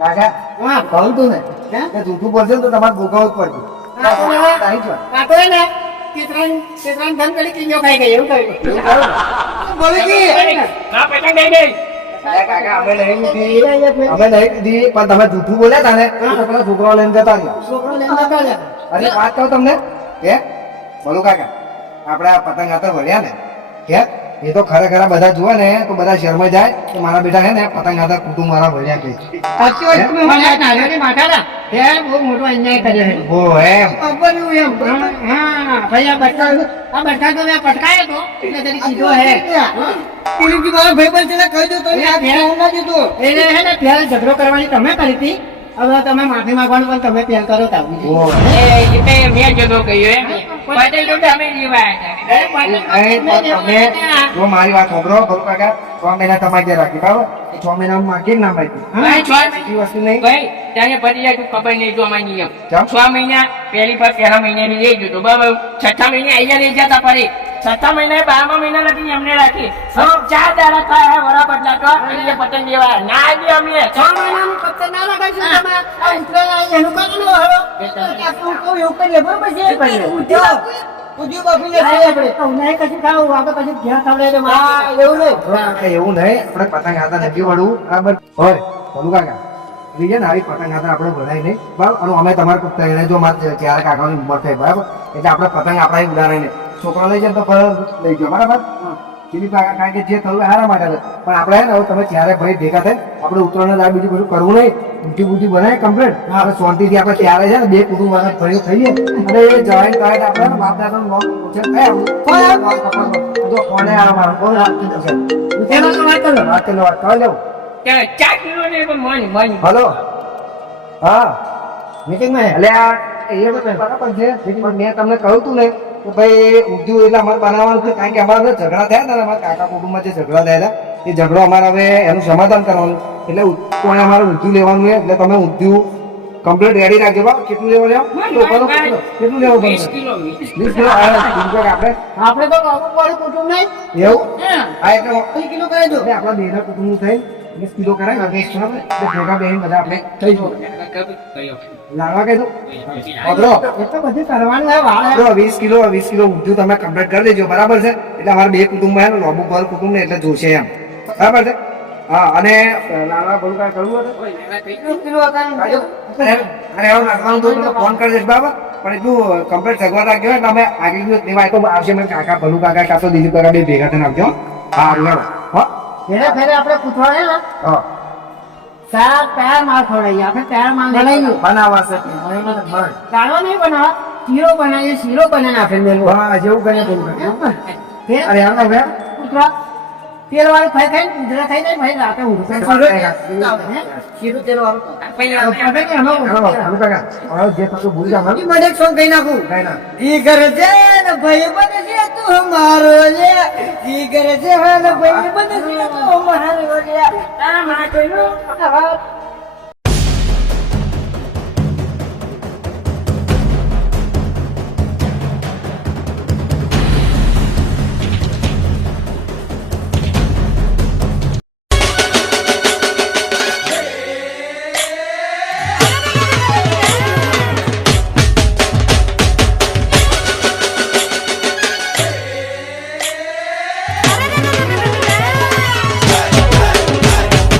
કાકા હા કહું તું ને કે જૂઠું બોલશે ને તો તમારે ભોગવવું જ પડશે. ચેતરાન ધન કરી કિંજો ખાઈ ગઈ એવું કર્યું. બોલે કે ના પૈસા દઈ દે. કાકા અમે નહીં દીધી પણ તમે જૂઠું બોલ્યા હતા ને તો પેલા છોકરાઓ લઈને જતા રહ્યા. છોકરો લઈને જતા રહ્યા. અરે વાત કહું તમને કે બોલો કાકા આપણે આ પતંગ હાથે વળ્યા ને કે એ તો ખરેખર બધા જુએ ને તો બધા શહેરમાં જાય તો મારા બેટા હે ને પતંગ હાથે કુટુંબ મારા વળ્યા કે સાચી વાત તમે મને નારિયેળી માથાના હે બહુ મોટો અન્યાય કર્યો છે. ઓ એમ ખબર એમ હા ભાઈ આ બટકા તો મેં પટકાયો તો એટલે તેની કીધો હે પિલુજી મારો ભાઈબંધ છે કહી દો તો આ ફોન ના દીધો એને હે ને પહેલા ઝઘડો કરવાની તમે કરી હતી હવે તમે માફી માંગવાનું પણ તમે પહેલ કરો તાવી ઓ મેં જતો કહ્યું એમ પટેલ તો અમે તમે જો મારી વાત સાંભળો બોલો કાકા 6 મહિના તમારે ઘેર રાખી બરાબર એ 6 મહિના માગી ના માગી બીજી વસ્તુ નહીં ભાઈ ત્યાં પતી જાય તું ખબર નહીં તો અમારી નિયમ કેમ? 6 મહિના પહેલા મહિનાની લઈ જતો બરાબર 6થા મહિને અહીંયા લઈ જતા ફરી 7થા મહિને 12મા મહિના લગી અમને રાખી 4 દાડા થાય વરા બદલા તો એટલે પતંગ દેવા ના દે અમે 6 મહિનાનું પત્તા ના લગાડશું તમે આ ઉતરાય એનું કાકલો હવે આપણું કોઈ એવું કરીએ બરોબર છે ઉદ્યોગ બાપીને ખાઈ આપણે નહીં કશું ખાવું આપણે કશું ઘેર ખવડાવી દે હા એવું નહીં એવું નહીં આપણે પતંગ હાથા નથી વળવું બરાબર હોય બોલું કાકા બીજે ને આવી પતંગ હાથા આપણે ભરાય નહીં બરાબર અને અમે તમારે કુત્તા જો મારે ચાર કાકાની ઉંમર થાય બરાબર એટલે આપણે પતંગ આપણા ઉડાડે નહીં છોકરા લઈ જાય તો પર લઈ જાઓ બરાબર બીજું કાકા કારણ કે જે થયું હારા માટે પણ આપણે હે ને હવે તમે ત્યારે ભાઈ ભેગા થાય આપણે ઉત્તરાયણ લાગે બીજું બધું કરવું નહીં ઊંચી બુદ્ધિ બનાવે કમ્પ્લીટ આપણે શાંતિથી આપણે ત્યારે છે ને બે કુટુંબ વાળા ફરી થઈએ અને એ જવાય તો આપણે બાપ દાદાનું નામ પૂછે કોને આ મારો કોણ વાત કરો કહી લેવું 4 કિલો ને પણ મન હલો હા મીટિંગમાં એટલે આ એ બરાબર છે મીટિંગમાં મેં તમને કહ્યું તું ને કે ભાઈ ઉદ્યોગ એટલે અમારે બનાવવાનું છે કારણ કે અમારા ઝઘડા થયા હતા ને અમારા કાકા કુટુંબમાં જે ઝઘડા થયા હતા એ ઝઘડો અમારે હવે એનું સમાધાન કરવાનું એટલે કોઈ અમારે ઊંધું લેવાનું છે એટલે તમે ઊંધું કમ્પ્લીટ રેડી રાખજો બા કેટલું લેવાનું કેટલું લેવું 20 કિલો 20 કિલો આપણે તો કાવું પડે કુટુંબ નહીં એવું હા એટલે 20 કિલો કરી દો આપણા બેના કુટુંબનું થઈ 20 કિલો કરાય 20 કિલો એટલે ભેગા બેન બધા આપણે થઈ જાય લાવવા કીધું પકડો એટલે બધી કરવાનું હે વાળ 20 કિલો ઊંધું તમે કમ્પ્લીટ કરી દેજો બરાબર છે એટલે અમારે બે કુટુંબમાં છે લોબુ પર કુટુંબ ને એટલે જોશે એમ બરાબર છે હા અને લાલા બોલું કાંઈ કરવું અરે એવું નાખવાનું તો ફોન કરી દઈશ બરાબર પણ એટલું કમ્પ્લીટ સગવડ રાખજો એટલે અમે આગળ દિવસ લેવાય તો આવશે મેં કાકા ભલું કાકા કાં તો દિલીપ કાકા બે ભેગા થઈને આવજો હા લેવો હા ફેરે ફેરે આપણે પૂછવા હે ને હા તૈયાર માલ ખવડાવીએ આપણે તૈયાર માલ બનાવીએ બનાવવા છે ચાલો નહીં બનાવવા શીરો બનાવીએ શીરો બનાવીને આપણે મેળવો હા જેવું કહીએ બોલું ફેર અરે હાલો હવે પૂછવા તેલ વાળું ખાઈ ખાઈને ઉધરા થઈ જાય ભાઈ રાતે ઊંઘ શીરો તેલ વાળું જે થતું ભૂલી જાવ મને એક સોંગ કહી નાખું ઈ ઘર છે ને ભાઈ બને છે તું મારો લે ઈ ઘર છે ને ભાઈ બને છે તું મારો લે તારા માં કોઈનું